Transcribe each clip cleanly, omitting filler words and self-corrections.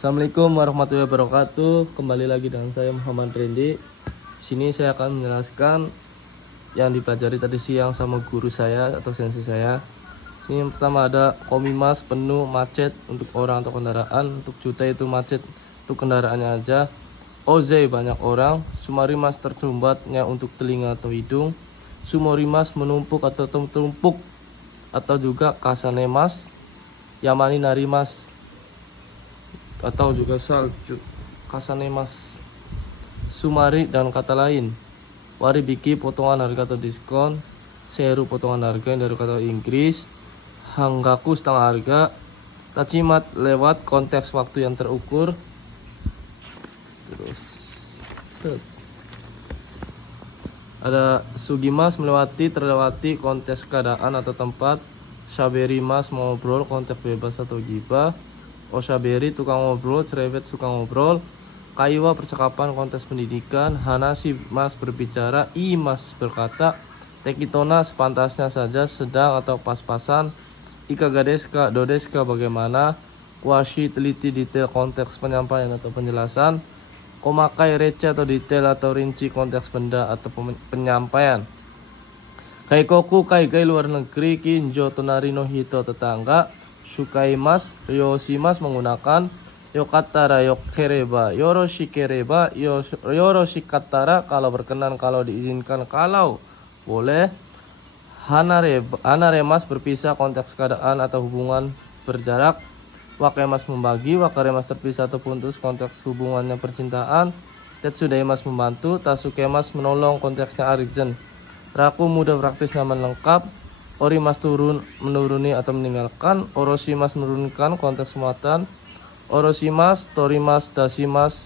Assalamualaikum warahmatullahi wabarakatuh. Kembali lagi dengan saya Muhammad Rendi. Di sini saya akan menjelaskan yang dipelajari tadi siang sama guru saya atau sensi saya. Ini yang pertama ada Komimas penuh macet untuk orang atau kendaraan. Untuk Juta itu macet untuk kendaraannya aja. Oze banyak orang. Sumarimas tersumbatnya untuk telinga atau hidung. Sumorimas menumpuk atau tumpuk atau juga Kasanemas. Yamani narimas atau juga salju, Kasanemas. Sumari dan kata lain. Waribiki potongan harga atau diskon. Seru potongan harga yang dari kata Inggris. Hanggaku setengah harga. Tacimat lewat konteks waktu yang terukur. Terus ada Sugimas melewati, terlewati konteks keadaan atau tempat. Saberimas ngobrol konteks bebas atau gibah. Oshaberi tukang ngobrol, cerewet suka ngobrol. Kaiwa percakapan konteks pendidikan. Hanasi mas berbicara, imas berkata. Tekitona sepantasnya saja, sedang atau pas-pasan. Ika gadeska, dodeska bagaimana. Kuashi teliti detail konteks penyampaian atau penjelasan. Komakai receh atau detail atau rinci konteks benda atau penyampaian. Kaikoku kaikai luar negeri, kinjo tonari no hito tetangga. Shukaimas, yoshimas menggunakan. Yokatara yokereba, yoroshikereba, yoroshikatara kalau berkenan, kalau diizinkan, kalau boleh. Hanaremas berpisah konteks keadaan atau hubungan berjarak. Wakemas membagi, wakaremas terpisah atau putus konteks hubungannya percintaan. Tetsudaimas membantu, tasukemas menolong konteksnya urgent. Raku mudah praktis nyaman lengkap. Orimas turun menuruni atau meninggalkan. Oroshimas menurunkan konteks muatan. Oroshimas, torimas, dasimas,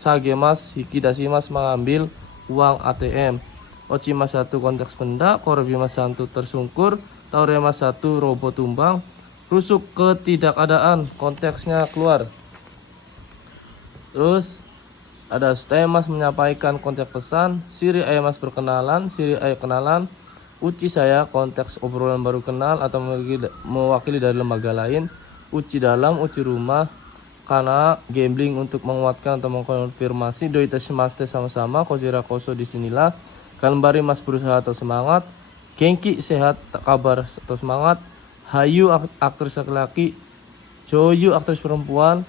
sagemas, hikidasimas mengambil uang ATM. Ochimas satu konteks benda. Korobimas satu tersungkur. Tauremas satu robot tumbang. Rusuk ketidakadaan konteksnya keluar. Terus ada Stemas menyampaikan konteks pesan. Siri Ayamas berkenalan. Siri Ay kenalan. Uci saya konteks obrolan baru kenal atau mewakili dari lembaga lain. Uci dalam, uci rumah. Karena gambling untuk menguatkan atau mengkonfirmasi. Doita shimaste sama-sama. Kojira koso disinilah. Kalembari mas berusaha atau semangat. Genki sehat kabar atau semangat. Hayu aktris laki-laki. Joyu aktris perempuan.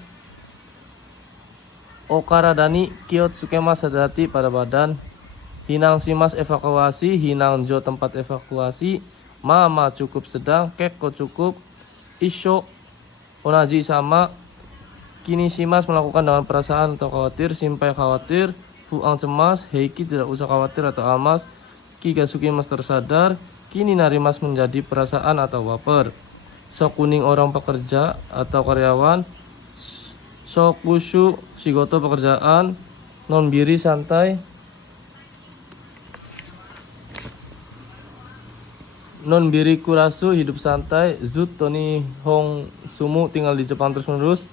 Okara Dani Kiyotsukemas hati-hati pada badan. Hinang simas evakuasi. Hinang jo tempat evakuasi. Mama cukup sedang. Keko cukup. Isho onaji sama. Kini simas melakukan dengan perasaan atau khawatir. Simpai khawatir. Fuang cemas. Heiki tidak usah khawatir atau amas. Kigasuki mas tersadar. Kini narimas menjadi perasaan atau baper. Sokuning orang pekerja atau karyawan. Sokushu shigoto pekerjaan. Nonbiri santai. Nonbiri kurasu hidup santai. Zut Toni Hong Sumu tinggal di Jepang terus menerus.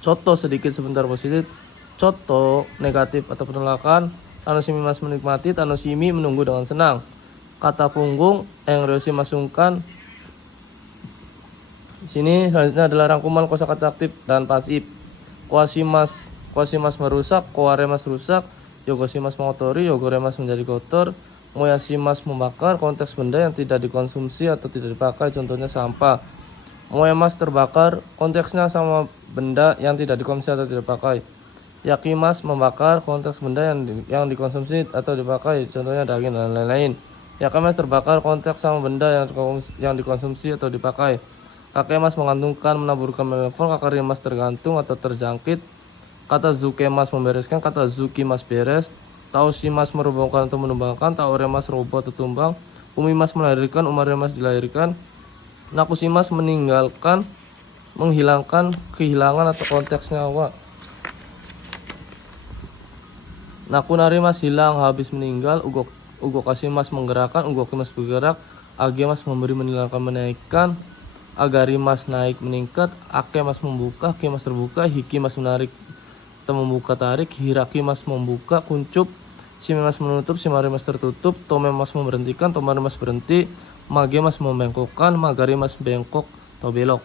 Coto sedikit sebentar positif. Coto negatif atau penolakan. Tanoshimi mas menikmati. Tanoshimi menunggu dengan senang. Kata punggung yang ryoshi masungkan. Sini selanjutnya adalah rangkuman kosakata aktif dan pasif. Kwashimas merusak, kowaremas rusak, yogoshimas mengotori, yogoremas menjadi kotor, moyashimas membakar konteks benda yang tidak dikonsumsi atau tidak dipakai, contohnya sampah. Moemas terbakar konteksnya sama benda yang tidak dikonsumsi atau tidak dipakai. Yakimas membakar konteks benda yang dikonsumsi atau dipakai, contohnya daging dan lain-lain. Yakimas terbakar konteks sama benda yang dikonsumsi atau dipakai. Kakemas mengantungkan, menaburkan, menelpon. Kakarimas tergantung atau terjangkit. Kata zukemas membereskan, kata zukimas beres. Taoshimas merobohkan atau menumbangkan. Taoremas roboh atau tumbang. Umimas melahirkan, umaremas dilahirkan. Nakushimas meninggalkan, menghilangkan, kehilangan atau konteks nyawa. Nakunarimas hilang, habis meninggal. Ugokashimas menggerakkan, ugokimas bergerak. Agemas memberi, meninggalkan, menaikkan. Agarimas naik meningkat. Akemas membuka, kemas terbuka. Hikimas menarik atau membuka tarik. Hirakimas membuka, kuncup. Shimemas menutup, shimarimas tertutup. Tomemas memberhentikan, tomarimas berhenti. Magemas membengkokkan, magarimas bengkok atau belok.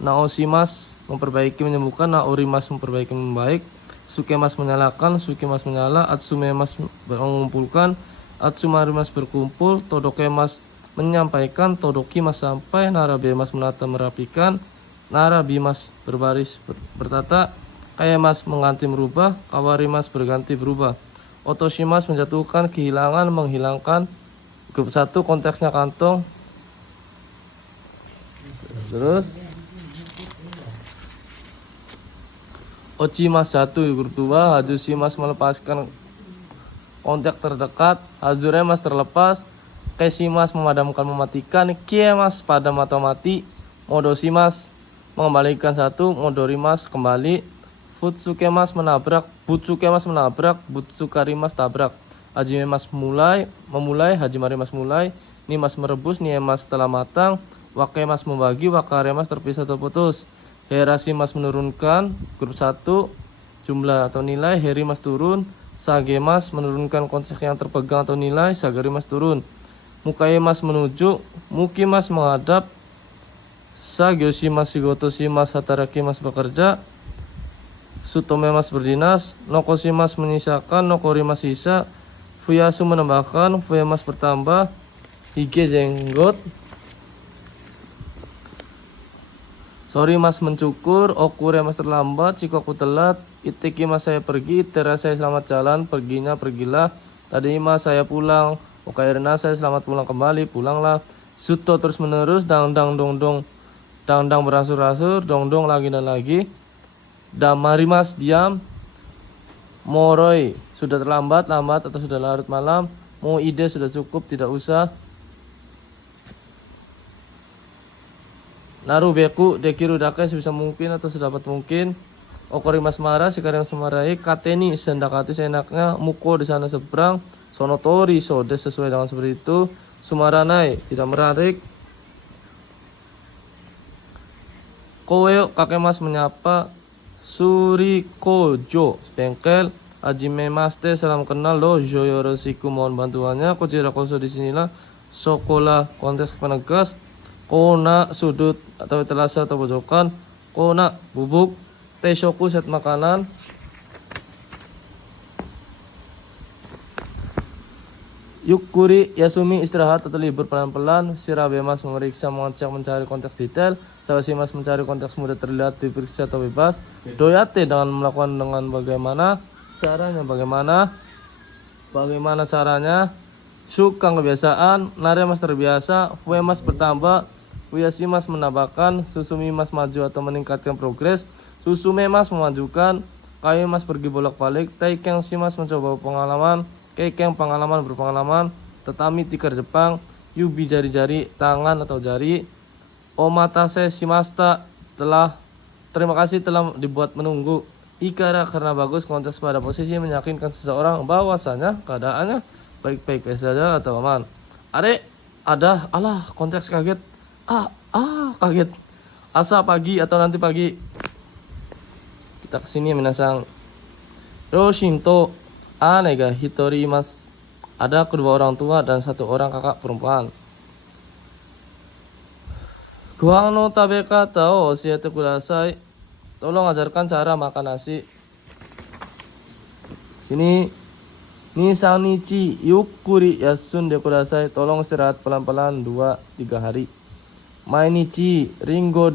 Naoshimas memperbaiki menyembuhkan, naorimas memperbaiki membaik, sukemas menyalakan, sukemas menyala, atsumemas mengumpulkan, atsumarimas berkumpul, todokemas menyampaikan, todokimas sampai, narabemas menata merapikan, narabimas berbaris bertata, kayamas mengganti merubah, kawarimas berganti berubah, otoshimas menjatuhkan, kehilangan menghilangkan. Grup 1 konteksnya kantong. Terus Ochimas jatuh di grup 2, Hajushimas melepaskan kontak terdekat, Hazuremas terlepas, Keshimas memadamkan mematikan, Kiemas padam atau mati, Modoshimas mengembalikan 1, Modorimas kembali, Futsukemas menabrak, Butsukemas menabrak, Butsukarimas tabrak, Hajimemas memulai, Hajimarimas mulai, Nimas merebus, Niemas telah matang, Wakemas membagi, Wakaremas terpisah terputus, Herasimas menurunkan, grup 1 jumlah atau nilai, Herimas turun, Sagemas menurunkan konsep yang terpegang atau nilai, Sagarimas turun, Mukaemas menuju, Mukimas menghadap, Sagyoshimas Shigotoshimas Hatarakimas bekerja, Sutomemas berdinas, Nokoshimas menyisakan, Nokorimas sisa, Fuyasu menambahkan, Fuyamas bertambah, Hige jenggot, Sorimas mencukur, Okuremas terlambat, Shikoku telat, Itekimas saya pergi, Itera saya selamat jalan, pergilah, Tadimas saya pulang, Okairena saya selamat pulang kembali, pulanglah, Suto terus menerus, dang dang dong dong, dang dang berasur-asur, dong dong lagi dan lagi, Damarimas diam, Moroi sudah terlambat, lambat atau sudah larut malam, Mau ide sudah cukup, tidak usah, Narubeku dekiru dake sebisa mungkin atau sedapat mungkin, Okorimas marah, sekarang semarai, Kateni sendakati seenaknya, Muko di sana seberang, Sonotori sodes sesuai dengan seperti itu, Sumaranai tidak merarik, Koeo kakemas menyapa, Surikojo bengkel, Hajime maste salam kenal, Dojo yoroshiku mohon bantuannya, Kojira koso disinilah, Sokola konteks penegas, Kona sudut atau etalase atau pojokan, Kona bubuk, Teishoku set makanan, Yukuri Yasumi istirahat atau libur pelan-pelan, Shirabemas memeriksa mengecek mencari konteks detail, Sawashimas mencari konteks mudah terlihat diperiksa atau bebas, Doyate dengan melakukan dengan bagaimana caranya, Shukang kebiasaan, Naremas terbiasa, Fuemas bertambah, Fuyashimas menambahkan, Susumimas maju atau meningkatkan progres, Susumemas memajukan, Kaimas pergi bolak-balik, Teikeng Shimas mencoba pengalaman, Keikeng pengalaman berpengalaman, Tatami tikar Jepang, Yubi jari-jari tangan atau jari, Omatase shimashita terima kasih telah dibuat menunggu, Ikara karena bagus kontes pada posisi meyakinkan seseorang bahwasanya keadaannya baik-baik saja atau aman. Alah konteks kaget, kaget, asa pagi atau nanti pagi. Kita kesini minasang, Roshinto Anega hitori mas, ada kedua orang tua dan satu orang kakak perempuan. Gohang no tabekata o oshiete kudasai, tolong ajarkan cara makan nasi. Sini, Nisang nichi yukkuri yasunde kudasai, tolong istirahat pelan-pelan 2-3 hari. Mainichi ringo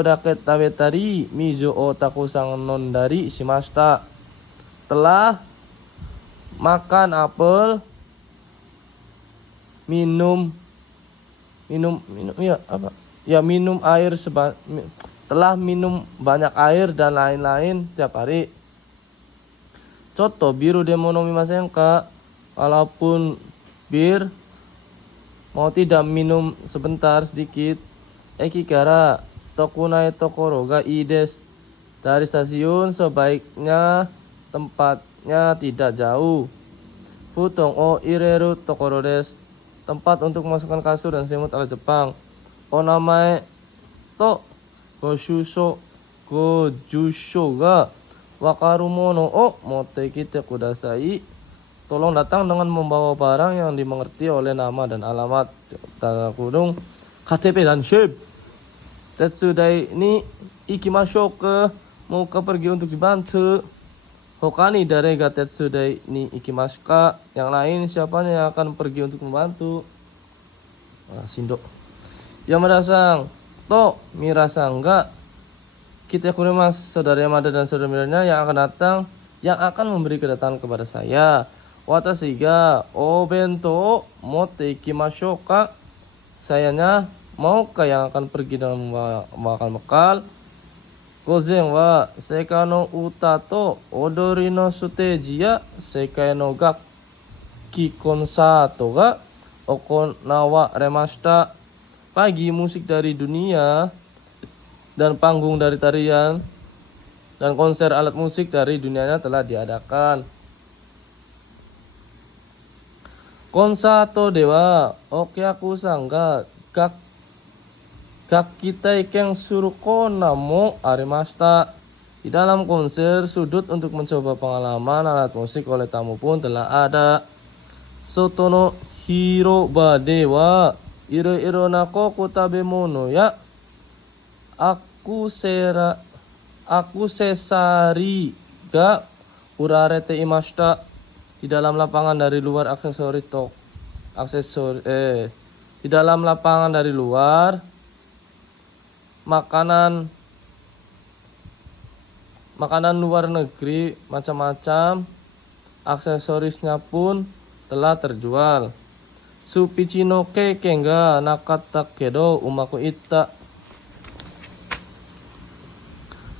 dake tabetari mizu o takusang nondari shimashita. Telah makan apel, minum air telah minum banyak air dan lain-lain tiap hari. Coto biru demonomimasen ka, walaupun bir mau tidak minum sebentar sedikit. Ekikara tokunai tokoro ga ii desu, dari stasiun sebaiknya tempatnya tidak jauh. Futong o ireru tokoro desu, tempat untuk memasukkan kasur dan selimut ala Jepang. Onamae to gojusho ga wakaru mono o motte kite kudasai, tolong datang dengan membawa barang yang dimengerti oleh nama dan alamat, tanda kurung KTP dan SIM. Tetsudai ni ikimashou ke, mau ke pergi untuk dibantu. Hokani dari ga tetsudai ni ikimasu ka, yang lain siapa yang akan pergi untuk membantu. Shindo. Yamada-san, to Mira-san ga kita kurimas, saudara Yamada dan saudara Miranya yang akan datang, yang akan memberi kedatangan kepada saya. Watashi ga obento motte ikimashou ka, sayanya maukah yang akan pergi dengan makan bekal. Gozen wa sekai no uta to odori no stage ya sekai no gakki konsato ga okonawaremashita. Pagi musik dari dunia dan panggung dari tarian dan konser alat musik dari dunianya telah diadakan. Konsato dewa okyaku-san ga gakki taiken suru kona mo arimashita. Di dalam konser, sudut untuk mencoba pengalaman alat musik oleh tamu pun telah ada. Soto no hiroba dewa iro-iro na koku tabemono ya akusesari ga urarete imashita. Di dalam lapangan dari luar di dalam lapangan dari luar makanan luar negeri macam-macam aksesorisnya pun telah terjual. Supichi no keiken ga nakatta kedo umaku itta.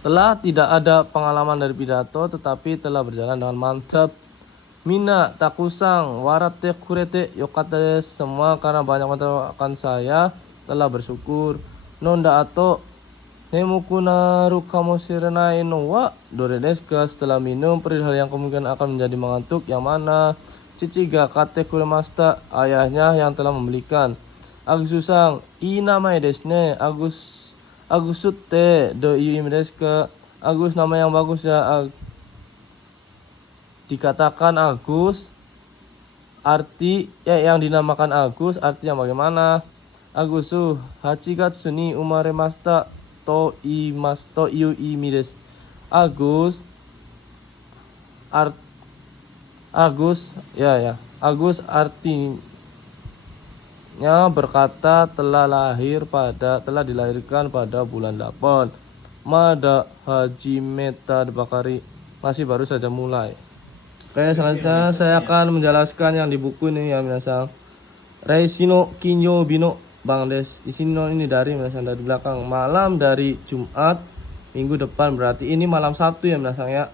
Telah tidak ada pengalaman dari pidato tetapi telah berjalan dengan mantap. Mina takusang waratte kurete yokatta desu. Semua karena banyak mendoakan saya telah bersyukur. Nonda ato nemuku naru kamoshirenai no wa dore desu ka. Setelah minum perihal yang kemungkinan akan menjadi mengantuk yang mana. Cici ga kate kuremashita, ayahnya yang telah membelikan. Agusu-san ii namae desu ne. Agusutte do iu imi desu ka. Agus nama yang bagus ya. Dikatakan Agus, arti yang dinamakan Agus, arti yang bagaimana? Agusu hachigatsu ni umaremashita to iu imi desu. Agus artinya berkata telah dilahirkan pada bulan 8. Mada hajimeta bakari, masih baru saja mulai. Oke, selanjutnya saya akan menjelaskan yang di buku ini ya minasan. Reishino Kinyo Bino Bangdes. Di sini ini dari minasan, dari belakang, malam dari Jumat minggu depan, berarti ini malam Sabtu ya minasan ya.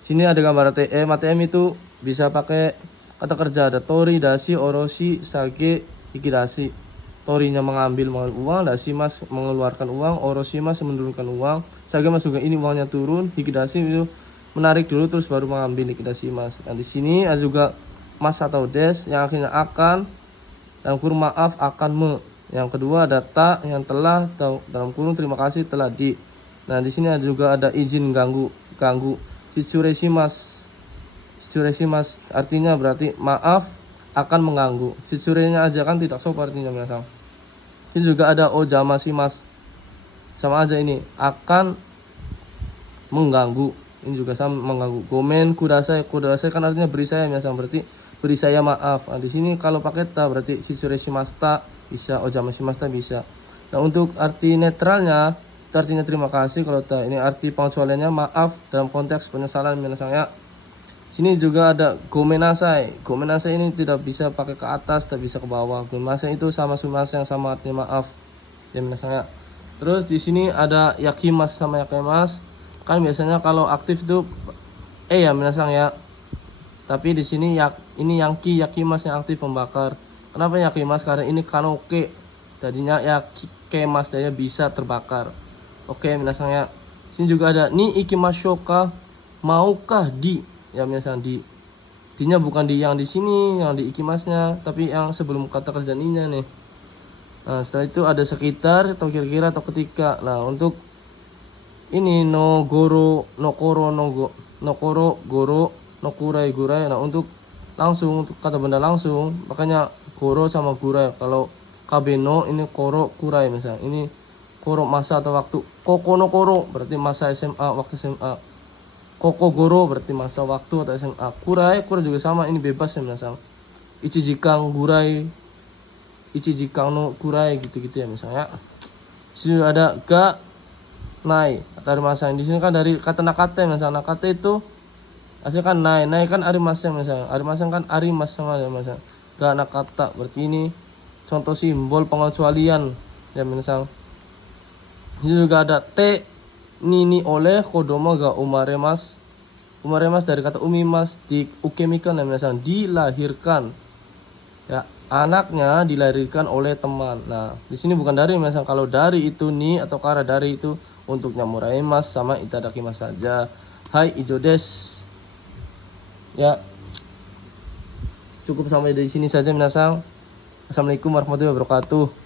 Sini ada gambar ATM. ATM itu bisa pakai kata kerja, ada tori, dashi, oroshi, sage, ikidashi. Torinya mengambil uang, dashi mas mengeluarkan uang, oroshi mas menurunkan uang, sage mas juga ini uangnya turun, ikidashi itu menarik dulu terus baru mengambil ikidashi mas. Nah di sini ada juga mas atau des yang akhirnya akan, dalam kurung maaf akan me. Yang kedua ada ta yang telah, atau dalam kurung terima kasih telah di. Nah di sini ada juga ada izin ganggu. Shitsureshimasu artinya berarti maaf akan mengganggu. Shitsurenya aja kan tidak sopan artinya minasan. Ini juga ada ojamasimasu, sama aja ini akan mengganggu. Ini juga sama mengganggu. Gomen kudasai kan artinya beri saya minasan, berarti beri saya maaf. Nah di sini kalau pakai ta berarti shitsureshimashita bisa, ojamashimashita bisa. Nah untuk arti netralnya itu artinya terima kasih. Kalau ta ini arti pengecualiannya maaf dalam konteks penyesalan minasan ya. Sini juga ada gomenasai. Gomenasai ini tidak bisa pakai ke atas, tidak bisa ke bawah. Gomenasai itu sama sumimasen yang sama artinya maaf. Ya minasan ya. Terus di sini ada yakimas sama yakimas. Kan biasanya kalau aktif itu ya minasan ya. Tapi di sini ini yakimas yang aktif membakar. Kenapa yakimas? Karena ini kanoke. Tadinya yakimas dia bisa terbakar. Oke minasan ya. Sini juga ada ni ikimashou ka, maukah di. Ya minasan di. Dinya bukan di yang di sini, yang di ikimasnya, tapi yang sebelum kata kerja ninya nih. Nah, setelah itu ada sekitar atau kira-kira atau ketika. Nah, untuk ini no goro, no koro, no koro, goro, no kurai, gurai. Nah, untuk langsung, untuk kata benda langsung, makanya goro sama gurai. Kalau kabeno ini koro, kurai misalnya. Ini Koro masa atau waktu. Koko no koro berarti masa SMA, waktu SMA. Koko goro berarti masa waktu atau SMA. Kurai, kurai juga sama, ini bebas ya minasang. Ichijikang gurai, ichijikang no kurai gitu-gitu ya misalnya. Sini ada ga nai atau arimasen. Di sini kan dari kata nakate misalnya. Nakate itu asli kan nai, nai kan arimasen misalnya. Arimasen kan arimas sama ya misalnya. Ga nakata berarti ini contoh simbol pengecualian ya misalnya. Di sini juga ada te nini oleh kodomo ga umaremas. Umaremas dari kata umimas di ukemikan ya misalnya dilahirkan. Ya, anaknya dilahirkan oleh teman. Nah, di sini bukan dari misalnya kalau dari itu ni atau kara dari itu untuk nyamuraimas sama itadakimas saja. Hai ijo des. Ya, cukup sampai di sini saja minasang. Assalamualaikum warahmatullahi wabarakatuh.